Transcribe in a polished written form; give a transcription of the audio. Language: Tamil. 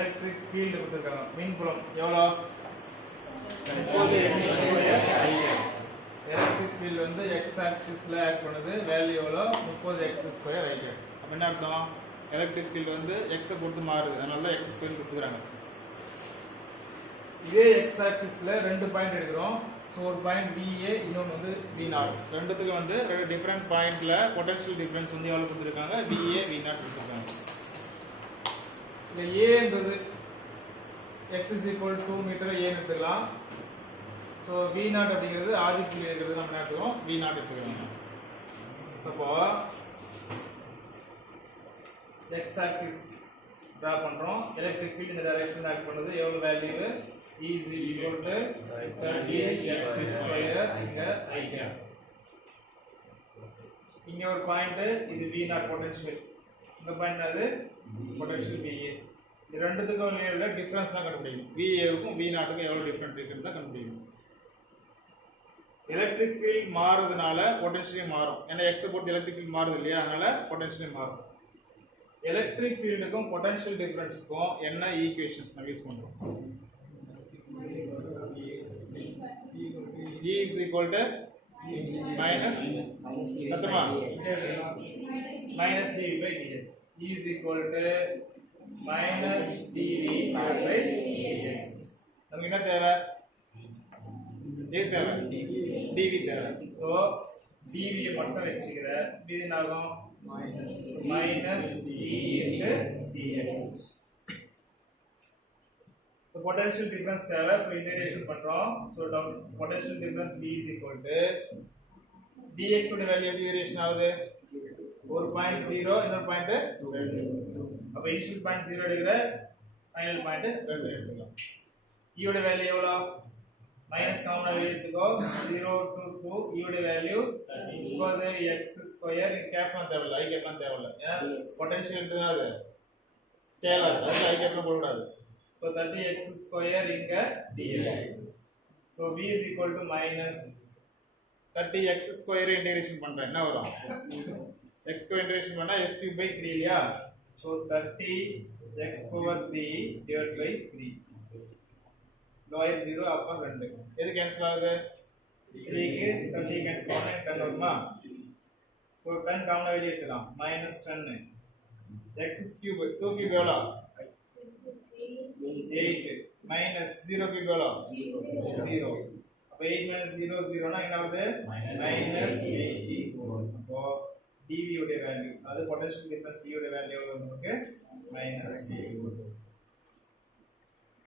எலக்ட்ரிக் ஃபீல்டு கொடுத்துருக்காங்க. மின்புலம் எவ்வளோ? 30 x square IA. Electric field வந்து x ஆக்சிஸ்ல ஆக்ட் பண்ணுது. வேல்யூ எவ்வளோ? 30 x ஸ்கொயர் IA. அப்ப என்ன அர்த்தம்? எலக்ட்ரிக் ஃபீல்டு வந்து x பொறுத்து மாறுது. அதனால தான் x ஸ்கொயர் கொடுத்துறாங்க. இதே x ஆக்சிஸ்ல ரெண்டு பாயிண்ட் எடுக்கிறோம். ஸோ ஒரு பாயிண்ட் VA, இன்னொன்று வந்து V0. ரெண்டுத்துக்கு வந்து ரெண்டு டிஃப்ரெண்ட் பாயிண்ட்ல பொட்டன்ஷியல் டிஃபரன்ஸ் வந்து எவ்வளோ கொடுத்துருக்காங்க? VA V0 கொடுத்துருக்காங்க. இந்த ஏன்றது x is equal to 2 metre ஏன்னு எடுத்துக்கலாம். ஸோ V0 அப்படிங்கிறது ஆதிப்புள்ளி இருக்கிறது நம்ம என்ன எடுத்துக்கிறோம்? V0 எடுத்துக்கிறோம். சப்போ x ஆக்சிஸ் டிரா பண்றோம். எலக்ட்ரிக் ஃபீல்ட் இந்த டைரக்ஷன்ல ஆக்ட் பண்ணுது. எவ்வளவு value? E is equal to 30x square இங்க I கேப். இங்க ஒரு பாயிண்ட் இது V0 பொட்டன்ஷியல். இந்த பாயிண்ட் அது பொட்டன்ஷியல் VA. இந்த ரெண்டுத்துக்கும் உள்ள டிஃபரன்ஸ் தான் கண்டுபிடிக்கணும். VA க்கும் V0க்கும் எவ்வளவு டிஃபரன்ஸ் இருக்குன்னு தான் கண்டுபிடிக்கணும். எலக்ட்ரிக் ஃபீல்ட் மாறுறதுனால பொட்டன்ஷியல் மாறும். ஏன்னா x பொறுத்து எலக்ட்ரிக் ஃபீல்ட் மாறுது இல்லையா? அதனால பொட்டன்ஷியல் மாறும். எலக்ட்ரிக் ஃபீல்டுக்கும் பொட்டன்ஷியல் டிஃபரன்ஸ்க்கும் என்ன ஈக்குவேஷன்ஸ் நம்ம யூஸ் பண்றோம்? E is equal to minus சத்தமா minus dv by dx. E is equal to minus dv by dx. நமக்கு என்ன தேவை? ஏ தேவை, dv தேவை. ஸோ dv மட்டும் வச்சுக்கிற இது என்ன ஆகும்? minus d into dx. So potential difference தேவை. So integration பண்றோம். So potential difference B is equal to dx உடைய வேல்யூ எப்படி வேரியேஷன் ஆகுது? ஒரு பாயிண்ட் 0, இன்னொரு பாயிண்ட் 2. அப்ப இனிஷியல் பாயிண்ட் 0 எடுக்கிற, ஃபைனல் பாயிண்ட் 2 எடுத்துக்கலாம். E உடைய வேல்யூ எவ்வளோ? மைனஸ் காமன் வெளிய எடுத்துக்கோ. 0 to 2. E உடைய வேல்யூ 30 x ஸ்கொயர். இங்க கேப்லாம் தேவையில்லை, I கேப்லாம் தேவையில்லை. ஏன்னா பொட்டன்ஷியல் இருக்குதுன்னா அது ஸ்கேலர், அது I கேப்லாம் போடக்கூடாது. So 30x square இங்க dx. So v is equal to minus 30x square integration பண்றேன். என்ன வரும்? x square integration பண்ணா s cube by 3 இல்லையா? So 30x power 3 divided by 3. lower 0 upper 2. எது கேன்சல் ஆகுது? 3 க்கு 30 கேன்சல் பண்ணா 10 வருமா? So 10 காமன் வெளிய எடுக்கலாம். minus 10 x cube 2 cube எவ்வளோ? 8 minus 0 cube எவ்வளோ? 0. அப்ப 8 minus 0 0 னா என்ன ஆகுது? minus 84. அப்போ dv உடைய வேல்யூ, அது பொட்டன்ஷியல் டிஃபரன்ஸ் v உடைய வேல்யூ எவ்வளவு நமக்கு? minus 84.